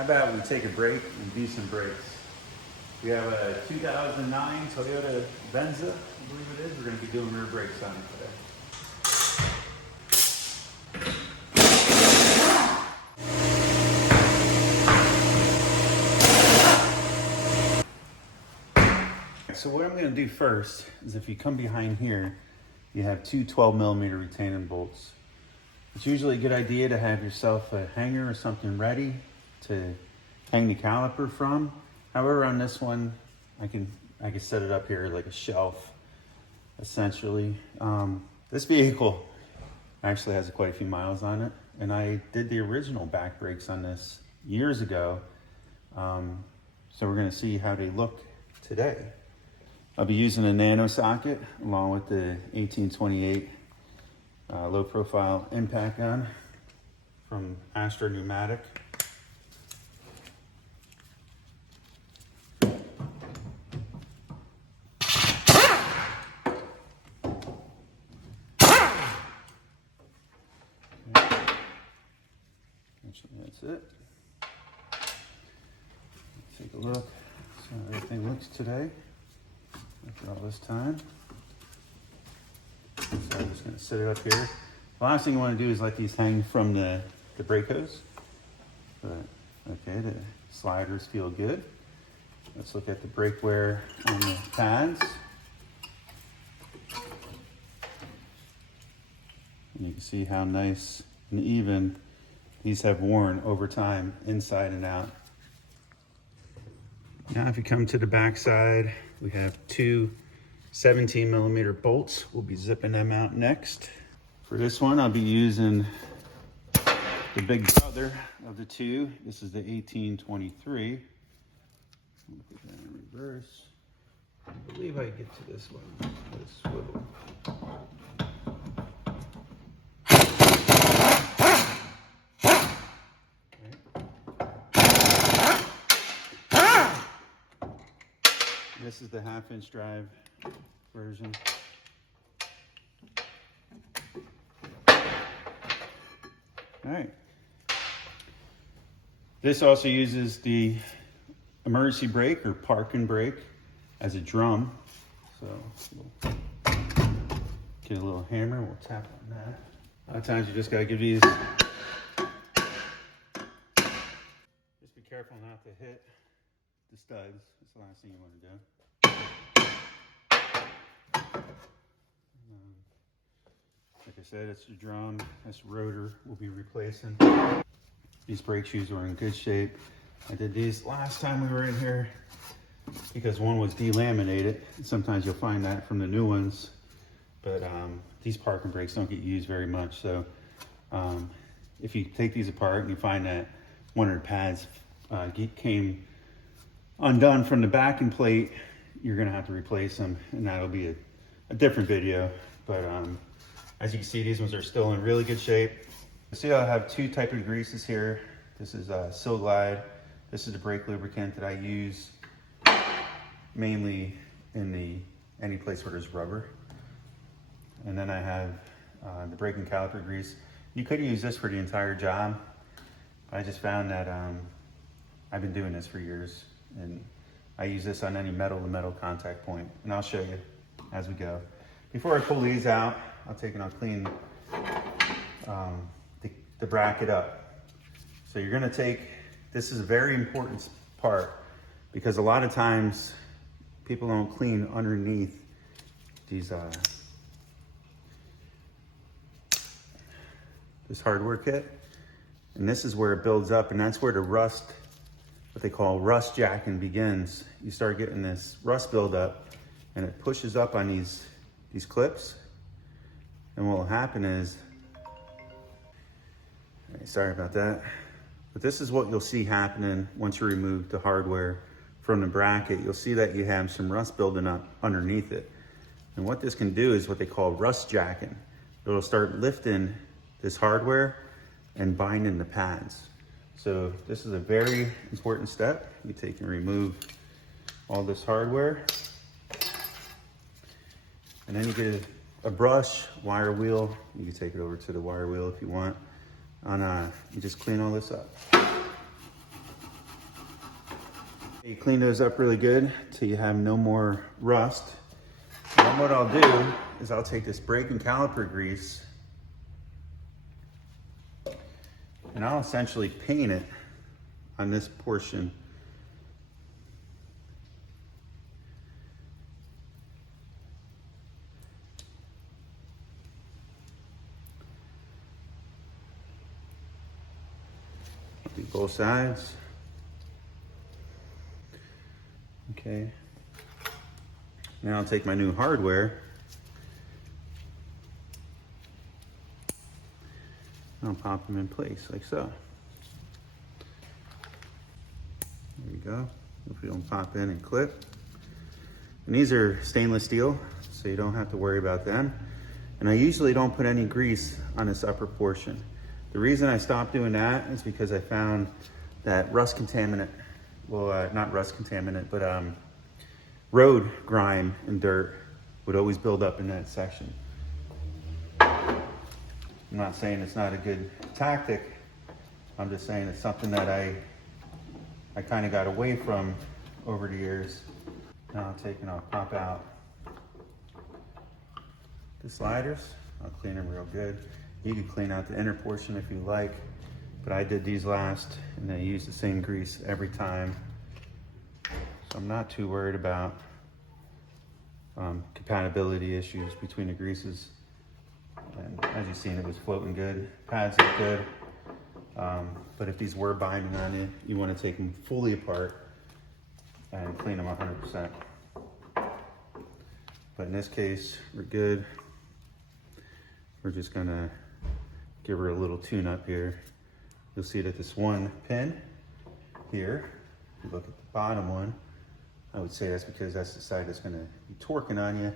How about we take a break and do some brakes? We have a 2009 Toyota Venza, I believe it is. We're going to be doing rear brakes on it today. So what I'm going to do first is, if you come behind here, you have two 12mm retaining bolts. It's usually a good idea to have yourself a hanger or something ready to hang the caliper from. However, on this one, I can set it up here like a shelf, essentially. This vehicle actually has quite a few miles on it, and I did the original back brakes on this years ago. So we're going to see how they look today. I'll be using a nano socket along with the 1828 low profile impact gun from Astro Pneumatic. Actually, that's it. Let's take a look, see how everything looks today after all this time. So I'm just going to set it up here. The last thing you want to do is let these hang from the brake hose. But okay, the sliders feel good. Let's look at the brake wear on the pads. And you can see how nice and even these have worn over time, inside and out. Now if you come to the back side, we have two 17mm bolts. We'll be zipping them out next. For this one, I'll be using the big brother of the two. This is the 1823. Let me put that in reverse. I believe I get to this one with a swivel. This is the 1/2-inch drive version. All right. This also uses the emergency brake or parking brake as a drum. So we'll get a little hammer, we'll tap on that. A lot of times you just gotta give these, just be careful not to hit the studs. That's the last thing you want to do. Like I said, it's a drum. This rotor will be replacing. These brake shoes are in good shape. I did these last time we were in here because one was delaminated. Sometimes you'll find that from the new ones, but these parking brakes don't get used very much. So if you take these apart and you find that one of the pads came undone from the backing plate, you're gonna have to replace them, and that'll be a different video. But as you can see, these ones are still in really good shape. See, I have two types of greases here. This is Sil Glide. This is the brake lubricant that I use mainly in any place where there's rubber. And then I have the brake and caliper grease. You could use this for the entire job. I just found that I've been doing this for years, and I use this on any metal-to-metal contact point, and I'll show you as we go. Before I pull these out, I'll take and I'll clean the bracket up. So you're gonna take, this is a very important part because a lot of times people don't clean underneath these this hardware kit, and this is where it builds up, and that's where the rust, what they call rust jacking, begins. You start getting this rust buildup, and it pushes up on these clips, and what will happen is, sorry about that, but this is what you'll see happening once you remove the hardware from the bracket. You'll see that you have some rust building up underneath it, and what this can do is what they call rust jacking. It'll start lifting this hardware and binding the pads. So this is a very important step. You take and remove all this hardware, and then you get a brush, wire wheel. You can take it over to the wire wheel if you want. You just clean all this up. You clean those up really good till you have no more rust. And then what I'll do is I'll take this brake and caliper grease and I'll essentially paint it on this portion. Do both sides. Okay. Now I'll take my new hardware. I'll pop them in place like so. There you go. Hopefully don't pop in and clip. And these are stainless steel, so you don't have to worry about them. And I usually don't put any grease on this upper portion. The reason I stopped doing that is because I found that rust contaminant, well, not rust contaminant, but road grime and dirt would always build up in that section. I'm not saying it's not a good tactic. I'm just saying it's something that I kind of got away from over the years. Now I'll take and I'll pop out the sliders. I'll clean them real good. You can clean out the inner portion if you like, but I did these last and I use the same grease every time. So I'm not too worried about compatibility issues between the greases. And as you've seen, it was floating good. Pads look good. But if these were binding on you, you want to take them fully apart and clean them 100%. But in this case, we're good. We're just gonna give her a little tune up here. You'll see that this one pin here, if you look at the bottom one, I would say that's because that's the side that's gonna be torquing on you,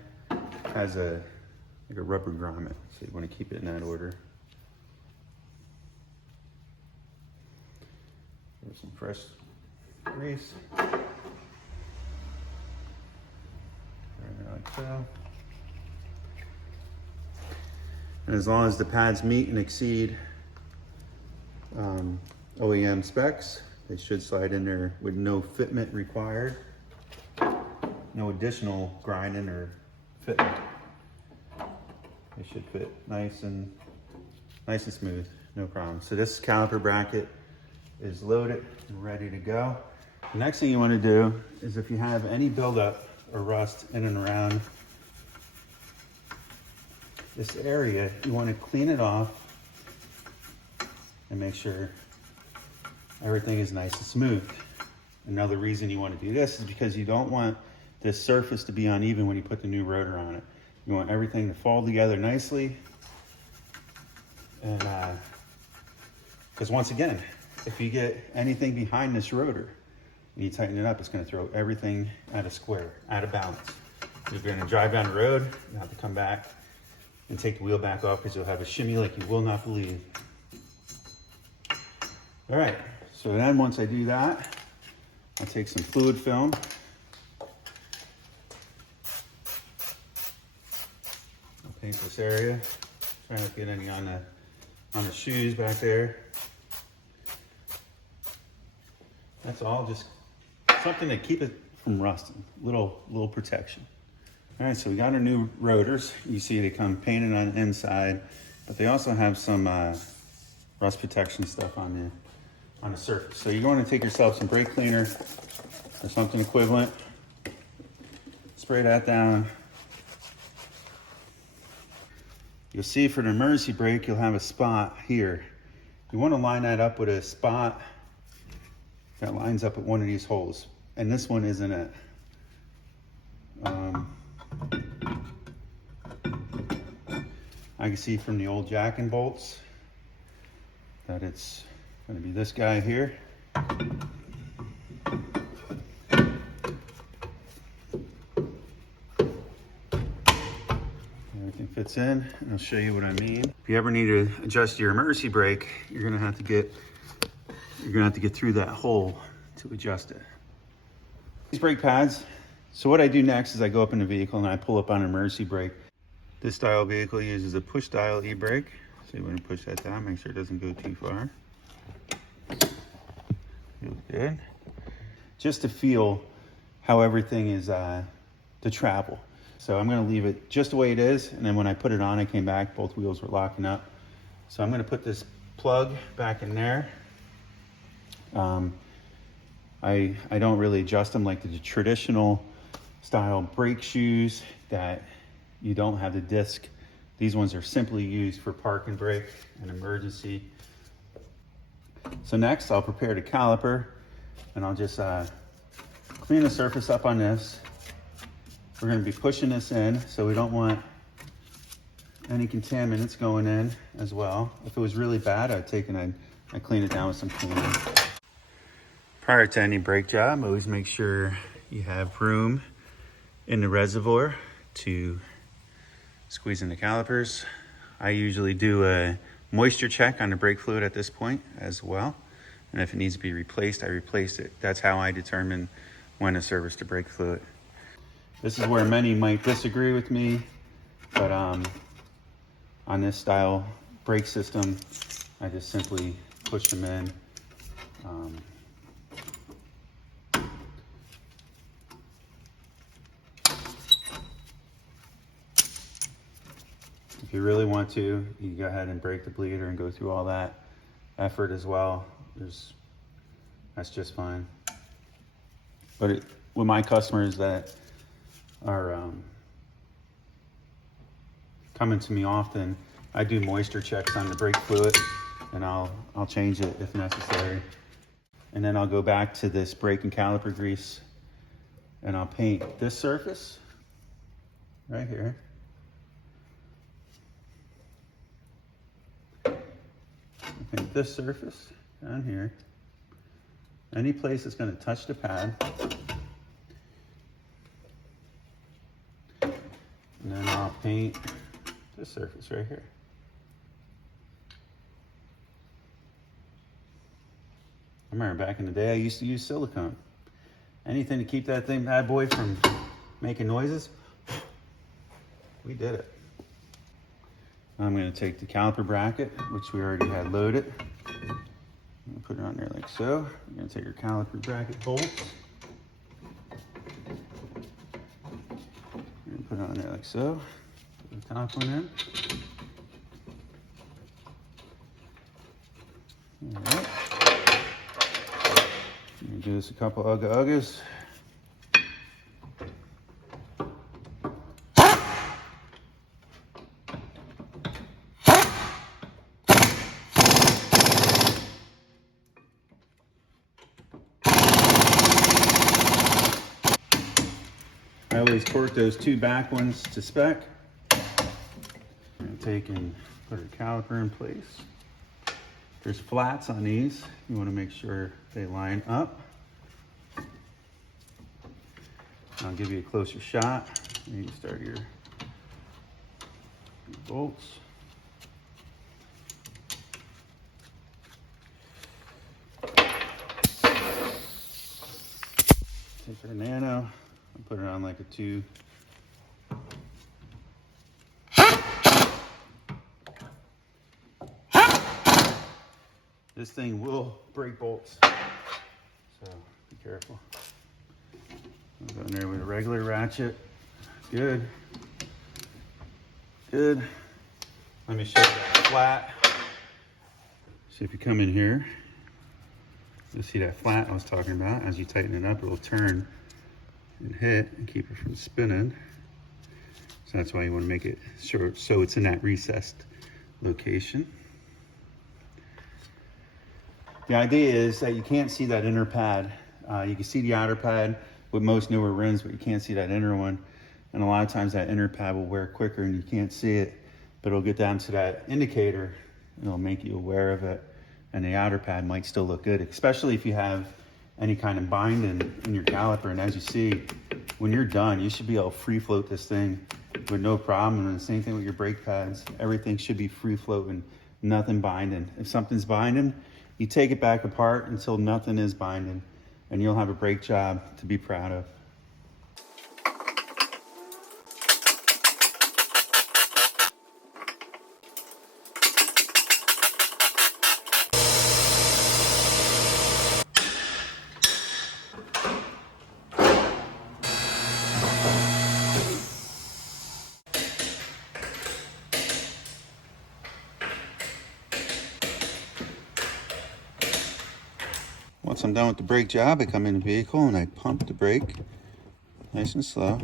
has like a rubber grommet. So you wanna keep it in that order. There's some fresh grease. Like so. And as long as the pads meet and exceed OEM specs, they should slide in there with no fitment required. No additional grinding or fitment. They should fit nice and smooth, no problem. So this caliper bracket is loaded and ready to go. The next thing you want to do is if you have any buildup or rust in and around this area, you want to clean it off and make sure everything is nice and smooth. Another reason you want to do this is because you don't want this surface to be uneven when you put the new rotor on it. You want everything to fall together nicely. And because once again, if you get anything behind this rotor and you tighten it up, it's going to throw everything out of square, out of balance. If you're going to drive down the road, you have to come back and take the wheel back off because you'll have a shimmy like you will not believe. All right, so then once I do that, I'll take some fluid film. I'll paint this area. Try not to get any on the shoes back there. That's all, just something to keep it from rusting, little protection. All right, so we got our new rotors. You see they come painted on the inside, but they also have some rust protection stuff on the surface. So you're going to take yourself some brake cleaner or something equivalent, spray that down. You'll see for the emergency brake, you'll have a spot here. You want to line that up with a spot that lines up at one of these holes, and this one isn't it. I can see from the old jack and bolts that it's going to be this guy here. Everything fits in, and I'll show you what I mean. If you ever need to adjust your emergency brake, you're going to have to get through that hole to adjust it. These brake pads. So what I do next is I go up in the vehicle and I pull up on an emergency brake. This style vehicle uses a push style e-brake. So you want to push that down, make sure it doesn't go too far. Feels good. just to feel how everything is to travel. So I'm gonna leave it just the way it is, and then when I put it on, I came back, both wheels were locking up. So I'm gonna put this plug back in there. I don't really adjust them like the traditional style brake shoes that you don't have the disc. These ones are simply used for park and brake and emergency. So next I'll prepare the caliper, and I'll just clean the surface up on this. We're going to be pushing this in, so we don't want any contaminants going in as well. If it was really bad, I'd clean it down with some cleaner. Prior to any brake job, always make sure you have room in the reservoir to squeeze in the calipers. I usually do a moisture check on the brake fluid at this point as well. And if it needs to be replaced, I replace it. That's how I determine when to service the brake fluid. This is where many might disagree with me, but on this style brake system, I just simply push them in. If you really want to, you can go ahead and break the bleeder and go through all that effort as well. That's just fine. But with my customers that are coming to me often, I do moisture checks on the brake fluid, and I'll change it if necessary. And then I'll go back to this brake and caliper grease, and I'll paint this surface right here. I'll paint this surface down here. Any place that's going to touch the pad. And then I'll paint this surface right here. I remember back in the day, I used to use silicone. Anything to keep that bad boy from making noises, we did it. I'm going to take the caliper bracket, which we already had loaded. I'm going to put it on there like so. I'm going to take your caliper bracket bolts. Put it on there like so. Put the top one in. All right. I'm gonna do this a couple uggas. I always torque those two back ones to spec. I'm gonna take and put a caliper in place. There's flats on these. You wanna make sure they line up. I'll give you a closer shot. You can start your bolts. Take our nano and put it on like a 2. This thing will break bolts, so be careful. I'll go in there with a regular ratchet. Good. Good. Let me show you that flat. So if you come in here, you'll see that flat I was talking about. As you tighten it up, it'll turn and hit and keep it from spinning. So that's why you want to make it short, so it's in that recessed location. The idea is that you can't see that inner pad. You can see the outer pad with most newer rims, but you can't see that inner one. And a lot of times that inner pad will wear quicker and you can't see it, but it'll get down to that indicator and it'll make you aware of it. And the outer pad might still look good, especially if you have any kind of binding in your caliper. And as you see, when you're done, you should be able to free float this thing with no problem. And the same thing with your brake pads. Everything should be free floating, nothing binding. If something's binding, you take it back apart until nothing is binding, and you'll have a brake job to be proud of. Once I'm done with the brake job, I come in the vehicle and I pump the brake nice and slow.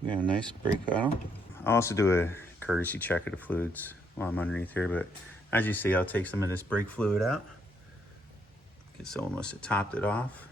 We got a nice brake pedal. I'll also do a courtesy check of the fluids while I'm underneath here, but as you see, I'll take some of this brake fluid out. Okay, so almost topped it off.